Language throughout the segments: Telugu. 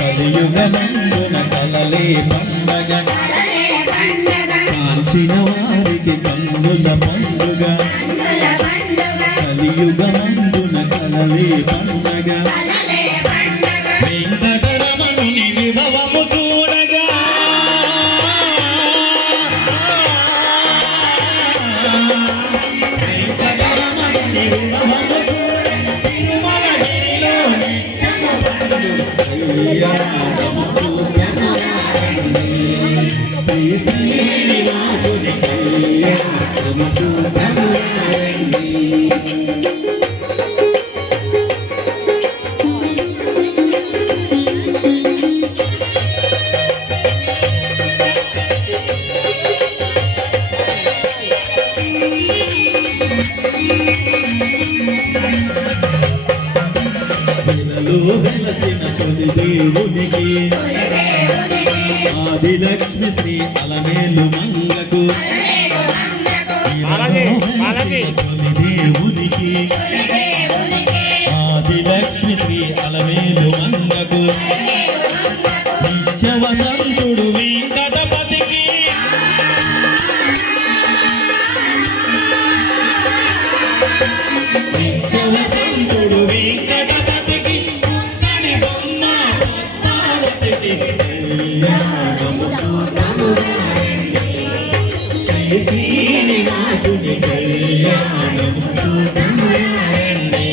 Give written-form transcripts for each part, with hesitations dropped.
కలియుగమందున కలలే పండగ కాంచిన వారికి కన్నుల పండుగ కలియుగమందున కలలే పండగ వెంకటరమణుని విభవము చూడగా వెంకటరమణుని విభవము శ్రీ శ్రీనివాసుని కళ్యాణము చూడమురండి. వెలసిన తొలి దేవునికి ఆదిలక్ష్మి శ్రీ అలమేలు మంగకు తొలి దేవునికి ఆదిలక్ష్మి శ్రీ అలమేలు మంగకు నిత్యవసంతుడు వెంకటపతికి నిత్యవసంతుడు శ్రీనివాసుని కళ్యాణము చూడమురండి.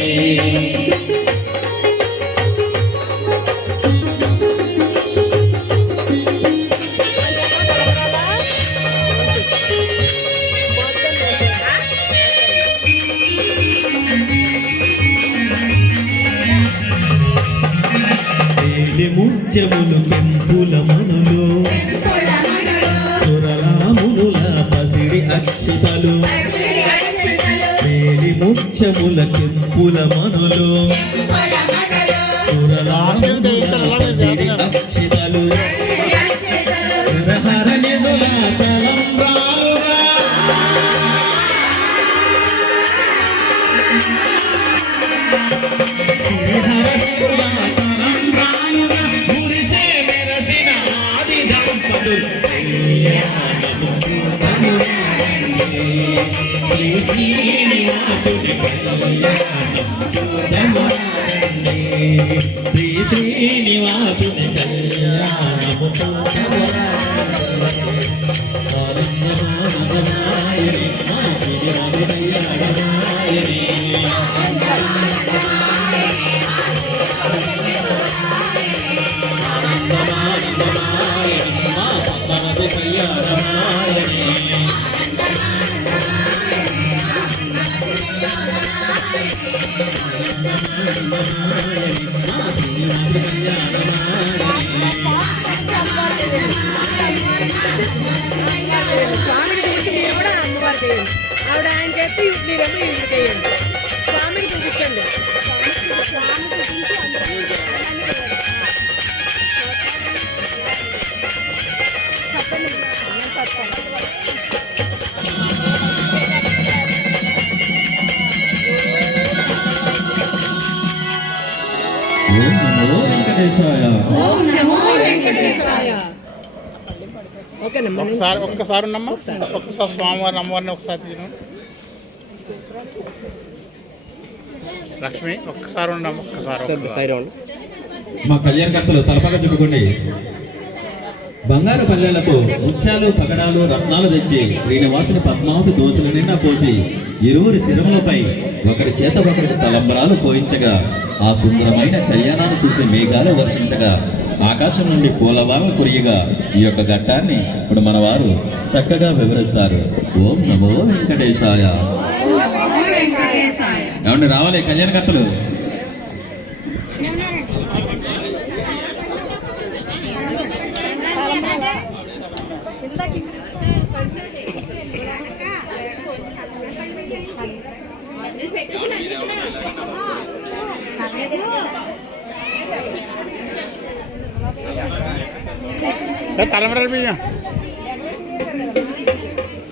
ముత్యములు పెంపుల మనులు సురరామునుల పసిడి అక్షితలు వేలి ముత్యముల కెంపుల మనులు సురరామునుల పసిడి అక్షితలు సురహర నిధుల తలంబ్రాలుగా శ్రీహర శివుల తలంబ్రాలుగా మురిసే మెరసిన ఆది దంపతులు కళ్యాణము చూడమురండి. శ్రీ శ్రీనివాసుని కళ్యాణము చూడమురండి. శ్రీ శ్రీనివాసుని కళ్యాణము చూడమురండి. ఆనందమానదమాయని మా శ్రీరాము కళ్యాణమాయని ఆనందమానదమాయని మా పద్మవతి కళ్యాణమాయని ఆనందమానదమాయని మా శ్రీరాము కళ్యాణమాయని స్వామికి చూసి మీరు కూడా అమ్మవారి ఆవిడ ఆయన చెప్పి మీరేమో ఇంటికి వేయండి. స్వామికి చూపించండి. ఓం నమో వెంకటేశాయ. ఓం నమో వెంకటేశాయ. ఒక్కసారి ఉన్నమ్మా, ఒక్కసారి స్వామివారిని అమ్మవారిని ఒకసారి తీను. లక్ష్మి ఒక్కసారి ఉండమ్మా, ఒక్కసారి మా కళ్యాణకర్తలు తలపక చుట్టుకోండి. బంగారు పల్లెలకు ముత్యాలు పగడాలు రత్నాలు తెచ్చి శ్రీనివాసుని పద్మావతి దోసులు నిండా పోసి ఇరువురి శిరములపై ఒకరి చేత ఒకరికి తలంబరాలు పోయించగా ఆ సుందరమైన కళ్యాణాన్ని చూసి మేఘాలు వర్షించగా ఆకాశం నుండి పూలవానలు కురియగా ఈ యొక్క ఘట్టాన్ని ఇప్పుడు మన వారు చక్కగా వివరిస్తారు. ఓం నమో వెంకటేశాయ. ఏమండి రావాలి కళ్యాణకర్తలు.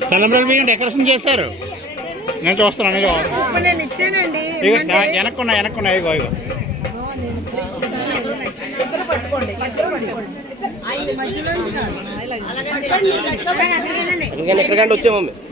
తలంబ్రాల బియ్యం డెకరేషన్ చేశారు. నేను చూస్తున్నాను. ఇగో ఇప్పుడు నేను ఇచ్చానండి. ఇగో వెనక్కున్నాయి ఇగో ఇగో పట్టుకోండి మధ్యలోంచి కాదు. ఎక్కడికంటే వచ్చే మమ్మీ